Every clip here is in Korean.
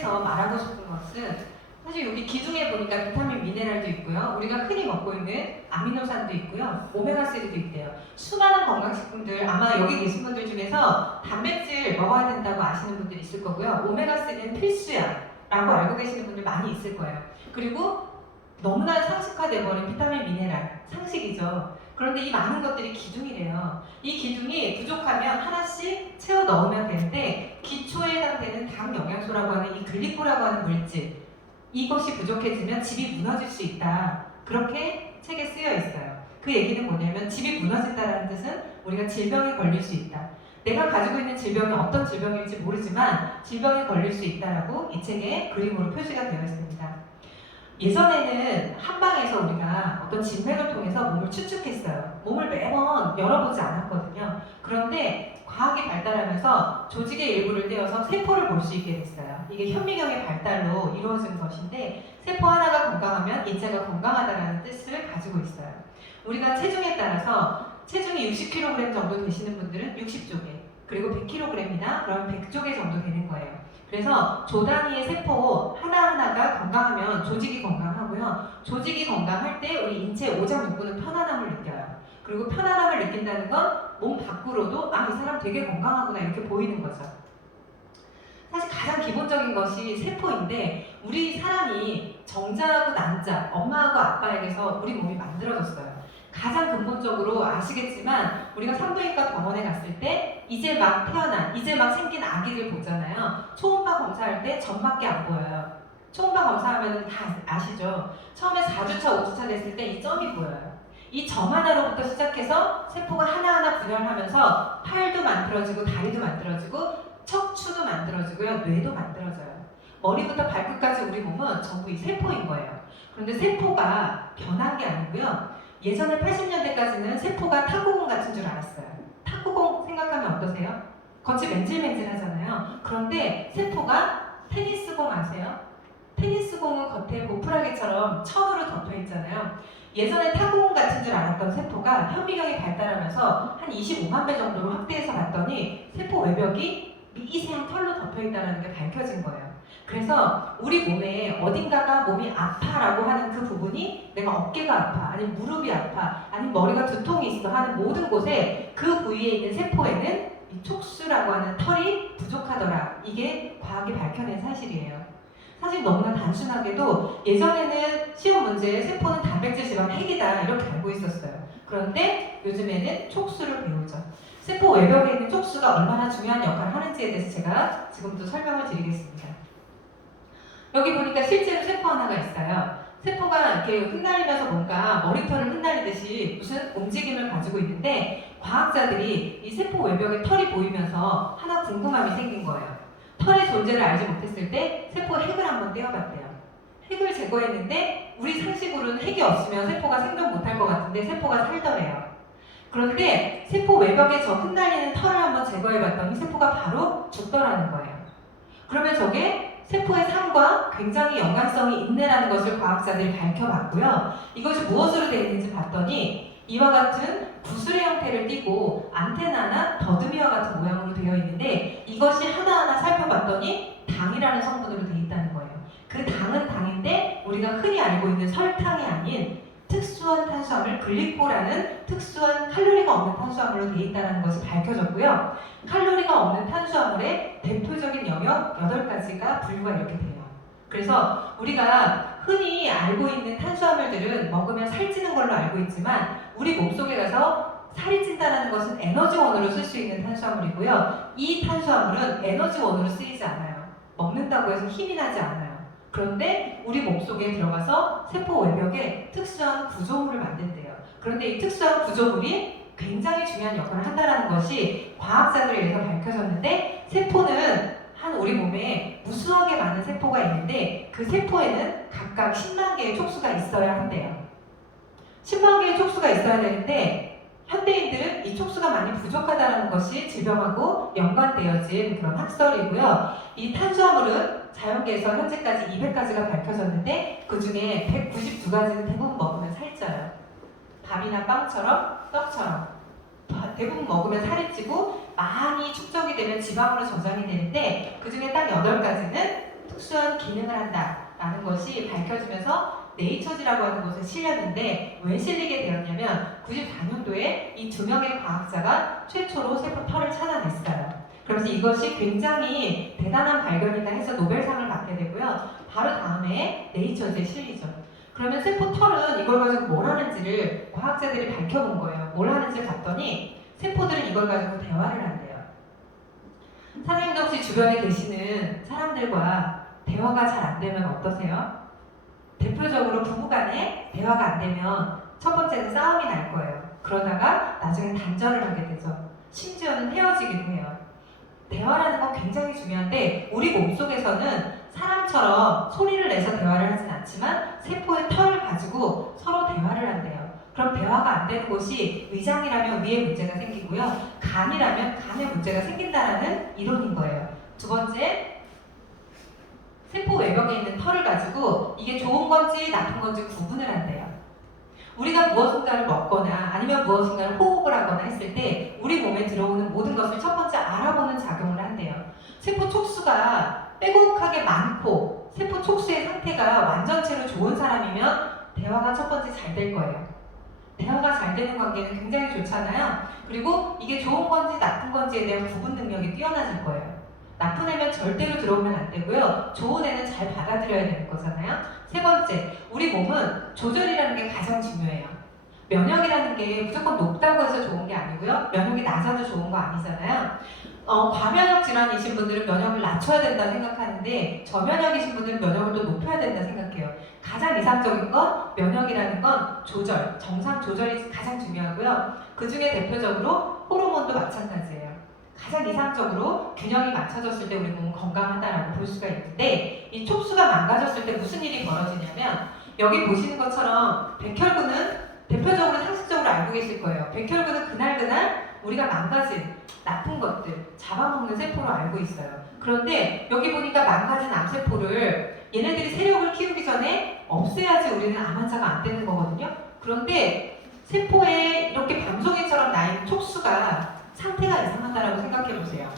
통해서 말하고 싶은 것은 사실 여기 기둥에 보니까 비타민 미네랄도 있고요. 우리가 흔히 먹고 있는 아미노산도 있고요. 오메가3도 있대요. 수많은 건강식품들, 아마 여기 계신 분들 중에서 단백질 먹어야 된다고 아시는 분들 있을 거고요. 오메가3는 필수야 라고 알고 계시는 분들 많이 있을 거예요. 그리고 너무나 상식화되어버린 비타민 미네랄, 상식이죠. 그런데 이 많은 것들이 기둥이래요. 이 기둥이 부족하면 하나씩 채워 넣으면 되는데 기초에 해당되는 당 영양소라고 하는 이 글리코라고 하는 물질, 이것이 부족해지면 집이 무너질 수 있다. 그렇게 책에 쓰여 있어요. 그 얘기는 뭐냐면 집이 무너진다는 뜻은 우리가 질병에 걸릴 수 있다. 내가 가지고 있는 질병이 어떤 질병일지 모르지만 질병에 걸릴 수 있다라고 이 책에 그림으로 표시가 되어 있습니다. 예전에는 한방에서 우리가 어떤 진맥을 통해서 몸을 추측했어요. 몸을 매번 열어보지 않았거든요. 그런데 과학이 발달하면서 조직의 일부를 떼어서 세포를 볼 수 있게 됐어요. 이게 현미경의 발달로 이루어진 것인데 세포 하나가 건강하면 인체가 건강하다는 뜻을 가지고 있어요. 우리가 체중에 따라서 체중이 60kg 정도 되시는 분들은 60조개, 그리고 100kg이나 그럼 100조개 정도 되는 거예요. 그래서 조 단위의 세포 하나하나가 건강하면 조직이 건강하고요. 조직이 건강할 때 우리 인체 오장육부는 편안함을 느껴요. 그리고 편안함을 느낀다는 건 몸 밖으로도 이 사람 되게 건강하구나 이렇게 보이는 거죠. 사실 가장 기본적인 것이 세포인데 우리 사람이 정자하고 난자, 엄마하고 아빠에게서 우리 몸이 만들어졌어요. 가장 근본적으로 아시겠지만 우리가 산부인과 병원에 갔을 때 이제 막 태어난, 이제 막 생긴 아기를 보잖아요. 초음파 검사할 때 점밖에 안 보여요. 초음파 검사하면 다 아시죠? 처음에 4주차, 5주차 됐을 때 이 점이 보여요. 이 점 하나로부터 시작해서 세포가 하나하나 분열하면서 팔도 만들어지고 다리도 만들어지고 척추도 만들어지고요. 뇌도 만들어져요. 머리부터 발끝까지 우리 몸은 전부 이 세포인 거예요. 그런데 세포가 변한 게 아니고요. 예전에 80년대까지는 세포가 탁구공 같은 줄 알았어요. 탁구공 생각하면 어떠세요? 겉이 맨질맨질하잖아요. 그런데 세포가 테니스공 아세요? 테니스공은 겉에 보풀하기처럼 천으로 덮여 있잖아요. 예전에 탁구공 같은 줄 알았던 세포가 현미경이 발달하면서 한 25만 배 정도로 확대해서 봤더니 세포 외벽이 미세한 털로 덮여 있다는 게 밝혀진 거예요. 그래서 우리 몸에 어딘가가 몸이 아파라고 하는 그 부분이 내가 어깨가 아파, 아니면 무릎이 아파, 아니면 머리가 두통이 있어 하는 모든 곳에 그 부위에 있는 세포에는 이 촉수라고 하는 털이 부족하더라. 이게 과학이 밝혀낸 사실이에요. 사실 너무나 단순하게도 예전에는 시험 문제에 세포는 단백질, 지방, 핵이다 이렇게 알고 있었어요. 그런데 요즘에는 촉수를 배우죠. 세포 외벽에 있는 촉수가 얼마나 중요한 역할을 하는지에 대해서 제가 지금부터 설명을 드리겠습니다. 여기 보니까 실제로 세포 하나가 있어요. 세포가 이렇게 흩날리면서 뭔가 머리털을 흩날리듯이 무슨 움직임을 가지고 있는데 과학자들이 이 세포 외벽에 털이 보이면서 하나 궁금함이 생긴 거예요. 털의 존재를 알지 못했을 때 세포 핵을 한번 떼어봤대요. 핵을 제거했는데 우리 상식으로는 핵이 없으면 세포가 생존 못할 것 같은데 세포가 살더래요. 그런데 세포 외벽에 저 흩날리는 털을 한번 제거해봤더니 세포가 바로 죽더라는 거예요. 그러면 저게 세포의 삶과 굉장히 연관성이 있네라는 것을 과학자들이 밝혀봤고요. 이것이 무엇으로 되어 있는지 봤더니 이와 같은 구슬의 형태를 띠고 안테나나 더듬이와 같은 모양으로 되어 있는데 이것이 하나하나 살펴봤더니 당이라는 성분으로 되어 있다는 거예요. 그 당은 당인데 우리가 흔히 알고 있는 설탕이 아닌 특수한 탄수화물, 글리코라는 특수한 칼로리가 없는 탄수화물로 되어 있다는 것이 밝혀졌고요. 칼로리가 없는 탄수화물의 대표적인 영역 8가지가 분류가 이렇게 돼요. 그래서 우리가 흔히 알고 있는 탄수화물들은 먹으면 살찌는 걸로 알고 있지만 우리 몸속에 가서 살이 찐다는 것은 에너지원으로 쓸 수 있는 탄수화물이고요. 이 탄수화물은 에너지원으로 쓰이지 않아요. 먹는다고 해서 힘이 나지 않아요. 그런데 우리 몸속에 들어가서 세포 외벽에 특수한 구조물을 만든대요. 그런데 이 특수한 구조물이 굉장히 중요한 역할을 한다는 것이 과학자들에 의해서 밝혀졌는데 세포는 한 우리 몸에 무수하게 많은 세포가 있는데 그 세포에는 각각 10만 개의 촉수가 있어야 한대요. 10만 개의 촉수가 있어야 되는데 현대인들은 이 촉수가 많이 부족하다는 것이 질병하고 연관되어진 그런 학설이고요. 이 탄수화물은 자연계에서 현재까지 200가지가 밝혀졌는데 그 중에 192가지는 대부분 먹으면 살쪄요. 밥이나 빵처럼 떡처럼 대부분 먹으면 살이 찌고 많이 축적이 되면 지방으로 저장이 되는데 그 중에 딱 8가지는 특수한 기능을 한다라는 것이 밝혀지면서 네이처지라고 하는 곳에 실렸는데 왜 실리게 되었냐면 94년도에 이 두 명의 과학자가 최초로 세포 털을 찾아냈어요. 그러면서 이것이 굉장히 대단한 발견이다 해서 노벨상을 받게 되고요. 바로 다음에 네이처지에 실리죠. 그러면 세포 털은 이걸 가지고 뭘 하는지를 과학자들이 밝혀본 거예요. 뭘 하는지 봤더니 세포들은 이걸 가지고 대화를 한대요. 사장님도 혹시 주변에 계시는 사람들과 대화가 잘 안 되면 어떠세요? 대표적으로 부부간에 대화가 안 되면 첫 번째는 싸움이 날 거예요. 그러다가 나중에 단절을 하게 되죠. 심지어는 헤어지기도 해요. 대화라는 건 굉장히 중요한데 우리 몸속에서는 사람처럼 소리를 내서 대화를 하진 않지만 세포의 털을 가지고 서로 대화를 한대요. 그럼 대화가 안 되는 곳이 위장이라면 위에 문제가 생기고요. 간이라면 간에 문제가 생긴다라는 이론인 거예요. 두 번째, 세포 외벽에 있는 털을 가지고 이게 좋은 건지 나쁜 건지 구분을 한대요. 우리가 무엇인가를 먹거나 아니면 무엇인가를 호흡을 하거나 했을 때 우리 몸에 들어오는 모든 것을 첫 번째 알아보는 작용을 한대요. 세포 촉수가 빼곡하게 많고 세포 촉수의 상태가 완전체로 좋은 사람이면 대화가 첫 번째 잘 될 거예요. 대화가 잘 되는 관계는 굉장히 좋잖아요. 그리고 이게 좋은 건지 나쁜 건지에 대한 구분 능력이 뛰어나질 거예요. 나쁜 애면 절대로 들어오면 안 되고요. 좋은 애는 잘 받아들여야 되는 거잖아요. 세 번째, 우리 몸은 조절이라는 게 가장 중요해요. 면역이라는 게 무조건 높다고 해서 좋은 게 아니고요. 면역이 낮아도 좋은 거 아니잖아요. 과면역 질환이신 분들은 면역을 낮춰야 된다 생각하는데 저면역이신 분들은 면역을 또 높여야 된다 생각해요. 가장 이상적인 건 면역이라는 건 조절, 정상 조절이 가장 중요하고요. 그 중에 대표적으로 호르몬도 마찬가지예요. 가장 이상적으로 균형이 맞춰졌을 때 우리 몸은 건강하다라고 볼 수가 있는데 이 촉수가 망가졌을 때 무슨 일이 벌어지냐면 여기 보시는 것처럼 백혈구는 대표적으로 상식적으로 알고 계실 거예요. 백혈구는 그날 우리가 망가진 나쁜 것들 잡아먹는 세포로 알고 있어요. 그런데 여기 보니까 망가진 암세포를 얘네들이 세력을 키우기 전에 없애야지 우리는 암 환자가 안 되는 거거든요. 그런데 세포에 이렇게 밤송이처럼 나인 촉수가 상태가 이상하다라고 생각해 보세요.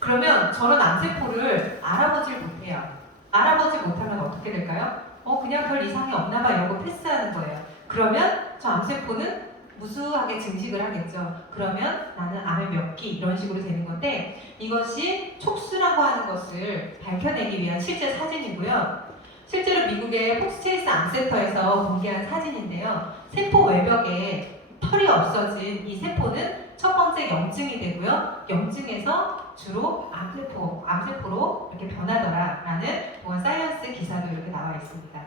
그러면 저런 암세포를 알아보질 못해요. 알아보지 못하면 어떻게 될까요? 그냥 별 이상이 없나 봐 이러고 패스하는 거예요. 그러면 저 암세포는 무수하게 증식을 하겠죠. 그러면 나는 암의 몇 기 이런 식으로 되는 건데 이것이 촉수라고 하는 것을 밝혀내기 위한 실제 사진이고요. 실제로 미국의 폭스체이스 암센터에서 공개한 사진인데요. 세포 외벽에 털이 없어진 이 세포는 첫 번째 염증이 되고요. 염증에서 주로 암세포로 이렇게 변하더라라는 동안 사이언스 기사도 이렇게 나와 있습니다.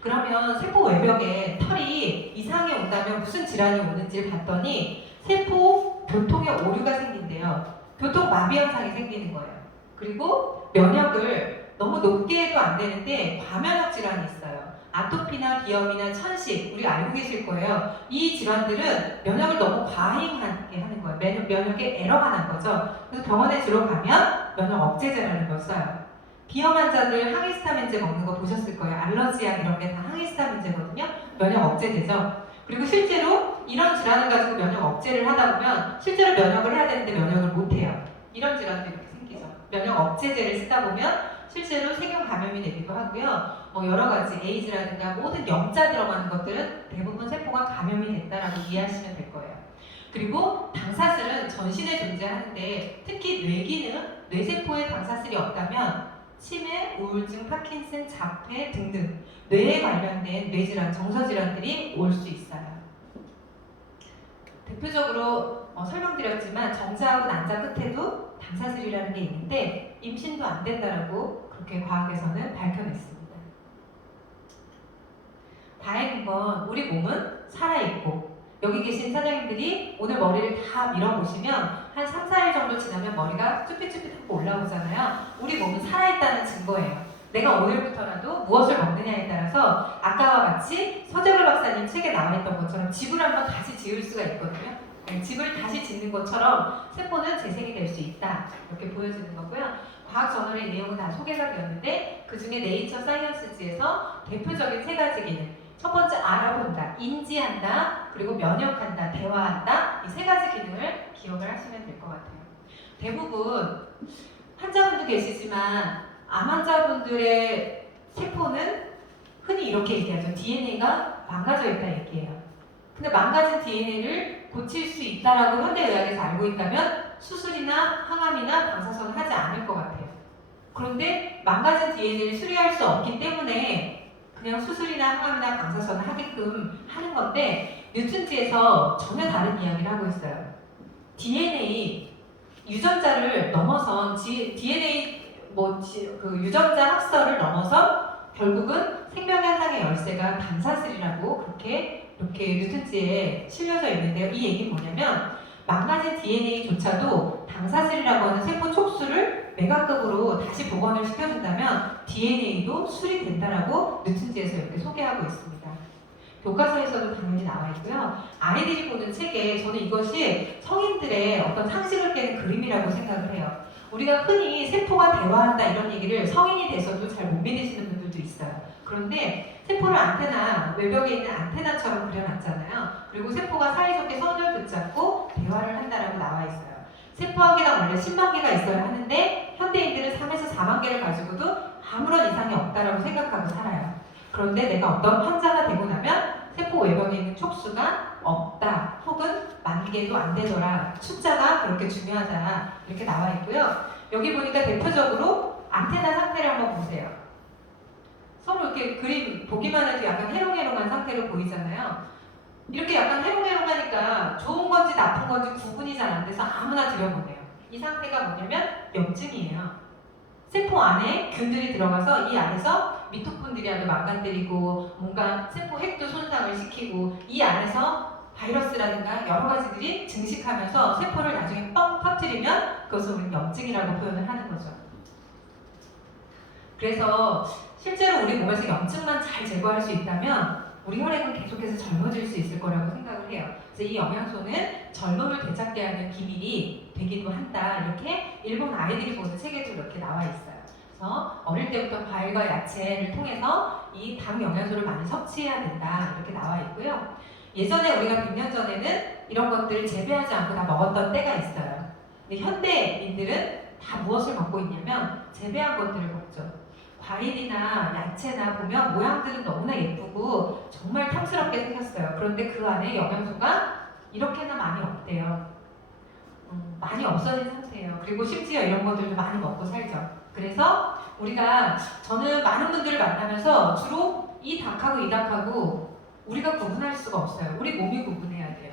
그러면 세포 외벽에 털이 이상이 온다면 무슨 질환이 오는지 봤더니 세포 교통에 오류가 생긴대요. 교통 마비 현상이 생기는 거예요. 그리고 면역을 너무 높게 해도 안 되는데 과면역 질환이 있어요. 아토피나 비염이나 천식, 우리 알고 계실 거예요. 이 질환들은 면역을 너무 과잉하게 하는 거예요. 면역에 에러가 난 거죠. 그래서 병원에 들어가면 면역 억제제라는 걸 써요. 비염 환자들 항히스타민제 먹는 거 보셨을 거예요. 알러지약 이런 게 다 항히스타민제거든요. 면역 억제제죠. 그리고 실제로 이런 질환을 가지고 면역 억제를 하다 보면 실제로 면역을 해야 되는데 면역을 못 해요. 이런 질환도 이렇게 생기죠. 면역 억제제를 쓰다 보면 실제로 세균 감염이 되기도 하고요. 여러 가지 에이즈라든가 모든 염자 들어가는 것들은 대부분 세포가 감염이 됐다라고 이해하시면 될 거예요. 그리고 당사슬은 전신에 존재하는데 특히 뇌기능, 뇌세포에 당사슬이 없다면 치매, 우울증, 파킨슨, 자폐 등등 뇌에 관련된 뇌질환, 정서질환들이 올 수 있어요. 대표적으로 설명드렸지만 정자하고 난자 끝에도 당사슬이라는 게 있는데 임신도 안 된다라고 그렇게 과학에서는 밝혀냈습니다. 다행인 건 우리 몸은 살아있고 여기 계신 사장님들이 오늘 머리를 다 밀어보시면 한 3, 4일 정도 지나면 머리가 쭈삣쭈삣하고 올라오잖아요. 우리 몸은 살아있다는 증거예요. 내가 오늘부터라도 무엇을 먹느냐에 따라서 아까와 같이 서재걸 박사님 책에 나와 있던 것처럼 집을 한번 다시 지을 수가 있거든요. 집을 다시 짓는 것처럼 세포는 재생이 될 수 있다. 이렇게 보여지는 거고요. 과학 저널의 내용은 다 소개가 되었는데 그 중에 네이처 사이언스지에서 대표적인 3가지 기능. 첫 번째 알아본다, 인지한다, 그리고 면역한다, 대화한다. 이 3가지 기능을 기억을 하시면 될 것 같아요. 대부분 환자분도 계시지만 암 환자분들의 세포는 흔히 이렇게 얘기하죠. DNA가 망가져 있다 얘기해요. 근데 망가진 DNA를 고칠 수 있다라고 현대의학에서 알고 있다면 수술이나 항암이나 방사선을 하지 않을 것 같아요. 그런데 망가진 DNA를 수리할 수 없기 때문에 그냥 수술이나 항암이나 방사선을 하게끔 하는 건데 뉴튼지에서 전혀 다른 이야기를 하고 있어요. DNA 유전자를 넘어선 DNA 그 유전자 합설을 넘어서 결국은 생명 현상의 열쇠가 방사슬이라고 그렇게 이렇게 뉴튼지에 실려져 있는데요. 이 얘기는 뭐냐면 망가진 DNA조차도 방사슬이라고 하는 세포 촉수를 메가급으로 다시 복원을 시켜준다면 DNA도 수리된다라고 뉴튼지에서 이렇게 소개하고 있습니다. 교과서에서도 당연히 나와 있고요. 아이들이 보는 책에 저는 이것이 성인들의 어떤 상식을 깨는 그림이라고 생각을 해요. 우리가 흔히 세포가 대화한다 이런 얘기를 성인이 돼서도 잘 못 믿으시는 분들도 있어요. 그런데 세포를 안테나, 외벽에 있는 안테나처럼 그려놨잖아요. 그리고 세포가 사이좋게 손을 붙잡고 대화를 한다라고 나와 있어요. 세포 한 개당 원래 10만 개가 있어야 하는데 현대인들은 3에서 4만 개를 가지고도 아무런 이상이 없다라고 생각하고 살아요. 그런데 내가 어떤 환자가 되고 나면 세포 외벽에 있는 촉수가 없다 혹은 10,000개도 안 되더라. 숫자가 그렇게 중요하다 이렇게 나와 있고요. 여기 보니까 대표적으로 안테나 상태를 한번 보세요. 서로 이렇게 그림 보기만 해도 약간 해롱해롱한 상태로 보이잖아요. 이렇게 약간 해롱해롱하니까 좋은 건지 나쁜 건지 구분이 잘 안 돼서 아무나 들여보내요. 이 상태가 뭐냐면 염증이에요. 세포 안에 균들이 들어가서 이 안에서 미토콘드리아도 망가뜨리고 뭔가 세포 핵도 손상을 시키고 이 안에서 바이러스라든가 여러 가지들이 증식하면서 세포를 나중에 뻥 터뜨리면 그것을 우리는 염증이라고 표현을 하는 거죠. 그래서 실제로 우리 몸에서 염증만 잘 제거할 수 있다면 우리 혈액은 계속해서 젊어질 수 있을 거라고 생각을 해요. 그래서 이 영양소는 젊음을 되찾게 하는 기밀이 되기도 한다. 이렇게 일본 아이들이 보는 책에도 이렇게 나와 있어요. 그래서 어릴 때부터 과일과 야채를 통해서 이 당 영양소를 많이 섭취해야 된다. 이렇게 나와 있고요. 예전에 우리가 100년 전에는 이런 것들을 재배하지 않고 다 먹었던 때가 있어요. 근데 현대인들은 다 무엇을 먹고 있냐면 재배한 것들을 먹죠. 과일이나 야채나 보면 모양들은 너무나 예쁘고 정말 탐스럽게 생겼어요. 그런데 그 안에 영양소가 이렇게나 많이 없대요. 많이 없어진 상태예요. 그리고 심지어 이런 것들도 많이 먹고 살죠. 그래서 저는 많은 분들을 만나면서 주로 이 닭하고 이 닭하고 우리가 구분할 수가 없어요. 우리 몸이 구분해야 돼요.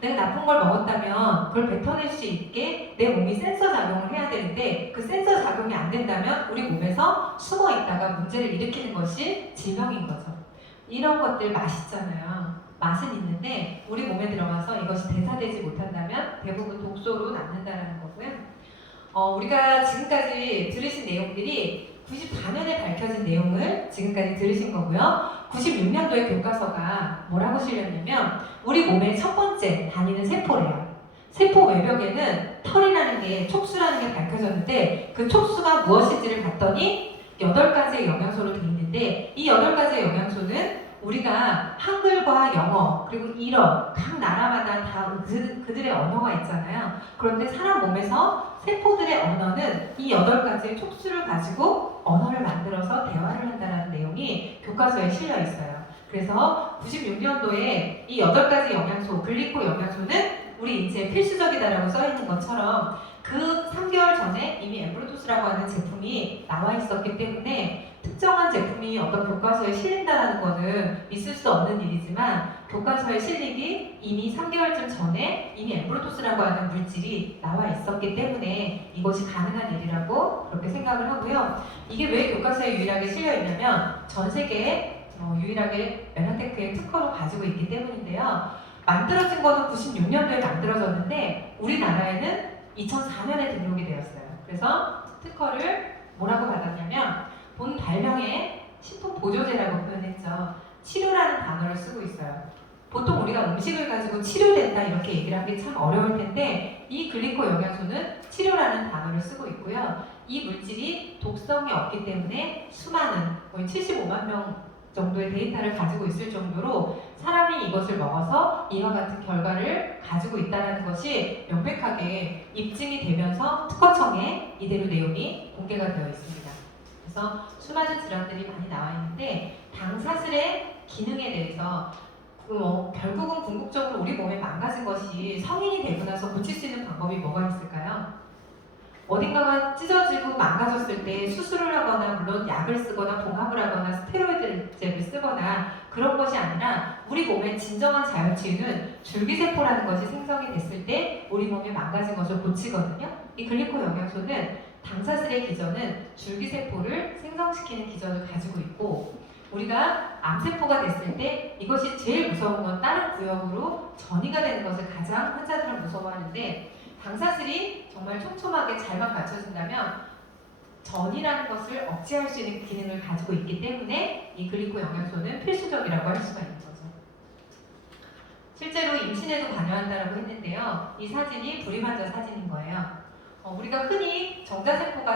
내가 나쁜 걸 먹었다면 그걸 뱉어낼 수 있게 내 몸이 센서 작용을 해야 되는데 그 센서 작용이 안 된다면 우리 몸에서 숨어 있다가 문제를 일으키는 것이 질병인 거죠. 이런 것들 맛있잖아요. 맛은 있는데 우리 몸에 들어가서 이것이 대사되지 못한다면 대부분 독소로 남는다는 거고요. 우리가 지금까지 들으신 내용들이 94년에 밝혀진 내용을 지금까지 들으신 거고요. 96년도에 교과서가 뭐라고 실렸냐면 우리 몸의 첫 번째 단위는 세포래요. 세포 외벽에는 털이라는 게, 촉수라는 게 밝혀졌는데 그 촉수가 무엇인지를 봤더니 8가지의 영양소로 되어 있는데 이 8가지의 영양소는 우리가 한글과 영어 그리고 일어 각 나라마다 다 그들의 언어가 있잖아요. 그런데 사람 몸에서 세포들의 언어는 이 8가지의 촉수를 가지고 언어를 만들어서 대화를 한다는 내용이 교과서에 실려 있어요. 그래서 96년도에 이 8가지 영양소, 글리코 영양소는 우리 인체에 필수적이다라고 써 있는 것처럼 그 3개월 전에 이미 엠브로토스라고 하는 제품이 나와 있었기 때문에 특정한 제품이 어떤 교과서에 실린다는 것은 있을 수 없는 일이지만 교과서에 실리기 이미 3개월쯤 전에 이미 엠브로토스라고 하는 물질이 나와 있었기 때문에 이것이 가능한 일이라고 그렇게 생각을 하고요. 이게 왜 교과서에 유일하게 실려 있냐면 전 세계에 유일하게 메나테크의 특허로 가지고 있기 때문인데요. 만들어진 거는 96년도에 만들어졌는데 우리나라에는 2004년에 등록이 되었어요. 그래서 특허를 뭐라고 받았냐면 본 발명의 식품보조제라고 표현했죠. 치료라는 단어를 쓰고 있어요. 보통 우리가 음식을 가지고 치료된다 이렇게 얘기를 하기 참 어려울 텐데 이 글리코 영양소는 치료라는 단어를 쓰고 있고요. 이 물질이 독성이 없기 때문에 수많은 거의 75만 명 정도의 데이터를 가지고 있을 정도로 사람이 이것을 먹어서 이와 같은 결과를 가지고 있다는 것이 명백하게 입증이 되면서 특허청에 이대로 내용이 공개가 되어 있습니다. 비롯해서 수많은 질환들이 많이 나와 있는데 당사슬의 기능에 대해서 결국은 궁극적으로 우리 몸에 망가진 것이 성인이 되고 나서 고칠 수 있는 방법이 뭐가 있을까요? 어딘가가 찢어지고 망가졌을 때 수술을 하거나 물론 약을 쓰거나 봉합을 하거나 스테로이드제를 쓰거나 그런 것이 아니라 우리 몸의 진정한 자연치유는 줄기세포라는 것이 생성이 됐을 때 우리 몸에 망가진 것을 고치거든요. 이 글리코 영양소는 당사슬의 기전은 줄기세포를 생성시키는 기전을 가지고 있고 우리가 암세포가 됐을 때 이것이 제일 무서운 건 다른 구역으로 전이가 되는 것을 가장 환자들은 무서워하는데 당사슬이 정말 촘촘하게 잘만 갖춰진다면 전이라는 것을 억제할 수 있는 기능을 가지고 있기 때문에 이 글리코 영양소는 필수적이라고 할 수가 있는 거죠. 실제로 임신에도 관여한다고 했는데요. 이 사진이 불임 환자 사진인 거예요. 우리가 흔히 정자세포가